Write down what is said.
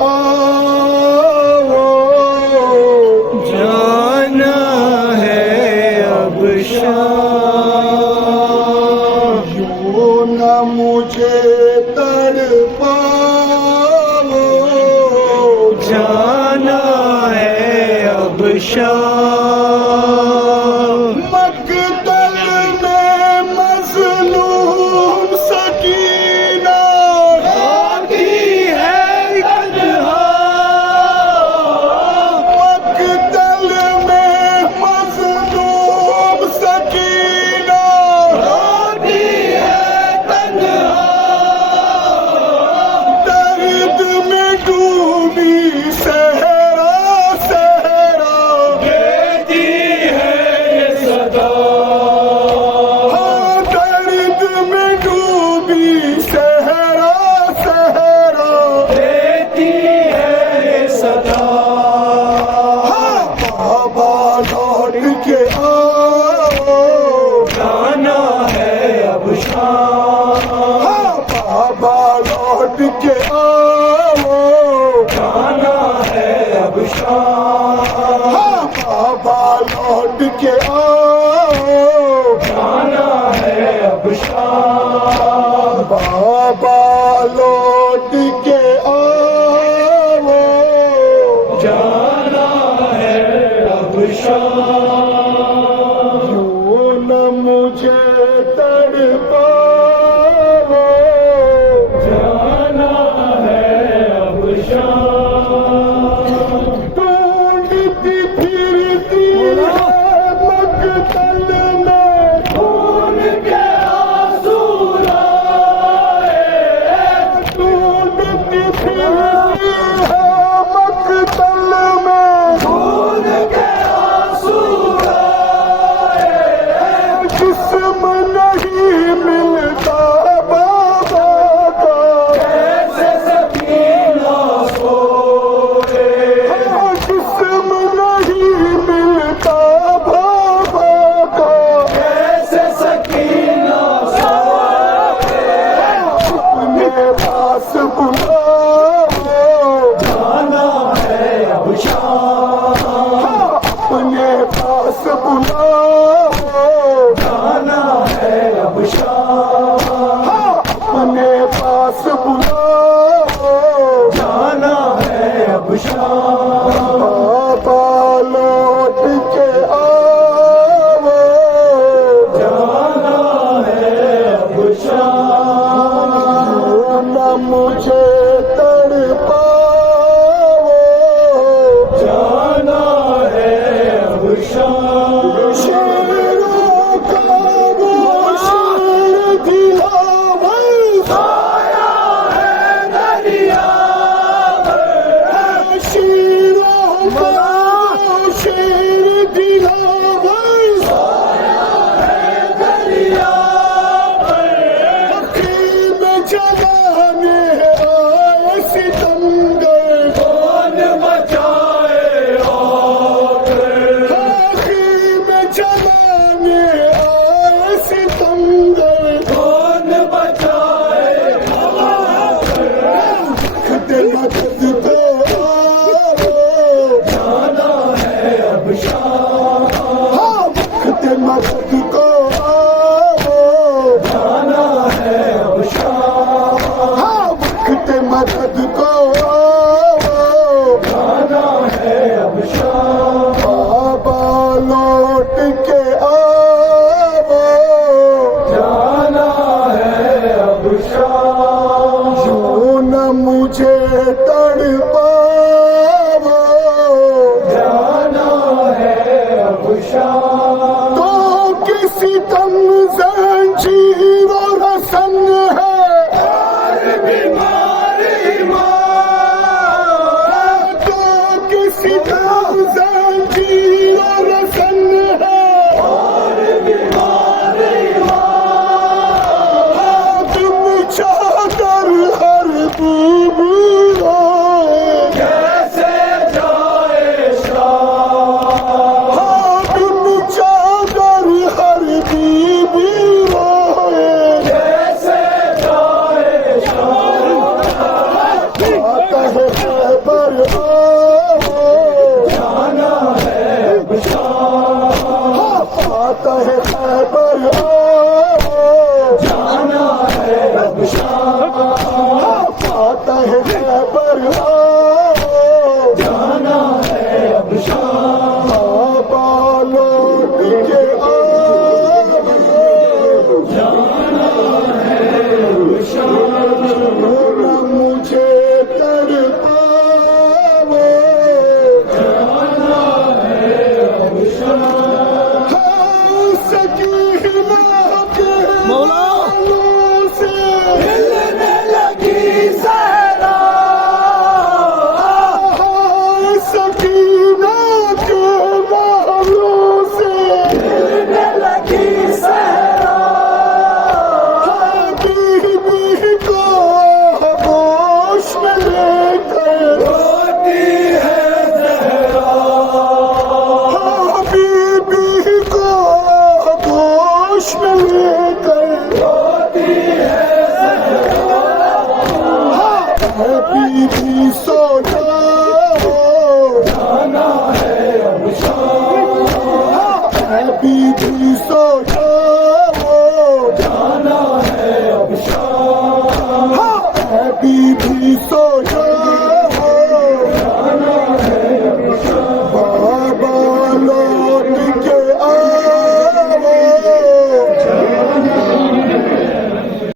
آؤ، جانا ہے اب شام، یوں نہ مجھے تڑپاؤ، جانا ہے اب شام، مقتل میں مظلوم سکینہ آتی ہے تنہا، مقتل میں مظلوم سکینہ آتی ہے تنہا، درد میں ڈوبی صحرا صحرا دیتی ہے یہ صدا، ہاں درد میں ڈوبی صحرا صحرا دیتی ہے یہ صدا، ہاں بابا لوٹ کے آؤ، جانا ہے اب شام، ہاں بابا لوٹ کے آؤ، جانا ہے اب شام، ہاں بابا لوٹ کے آؤ، جانا ہے اب شام، بابا لوٹ کے آؤ، جانا ہے اب شام، یوں نہ مجھے تڑپاؤ، جانا ہے اب شام، ڈھونڈتی پھرتی ہے مقتل میں خون کے آنسو لائے، ڈھونڈتی پھرتی ہے مقتل میں خون کے آنسو لائے، جسم نہیں ملتا بابا کا کیسے سکینہ سوئے، جسم نہیں ملتا بابا کا کیسے سکینہ سوئے، اپنے پاس بلاؤ، جانا ہے اب شام، اپنے پاس بلاؤ، جانا ہے اب شام، اپنے پاس بلاؤ، جانا ہے اب شام، بابا لوٹ کے آؤ، جانا ہے اب شام، یوں نہ مجھے تڑپاؤ، جانا ہے اب شام، شیروں کا وہ شیر دلاور سایہ ہے دریا میں، شیروں کا وہ شیر دلاور سایہ ہے دریا میں، حقیم جلانے آئے ستمگر کون بچائے آگ، حقیم جلانے آئے ستمگر کون بچائے آگ، خطے مدد کو آؤ، جانا ہے اب شام، ہاں خطے مدد کو آؤ، جانا ہے اب شام، ہاں وقت مدد کو آؤ، جانا ہے اب شام، بابا لوٹ کے آؤ، جانا ہے اب شام، یوں نہ مجھے تڑپاؤ، جانا ہے اب شام، تو کسی تم زنجیر و رسن ہے اور بیماری ماں، تو کسی تم زنجیر و رسن ہے اور بیماری ماں، تم چادر ہر بیوی کیسے جائے شام، خیبر آؤ، جانا ہے اب شام، فاتح خیبر آؤ، جانا ہے اب شام، فاتح خیبر آؤ،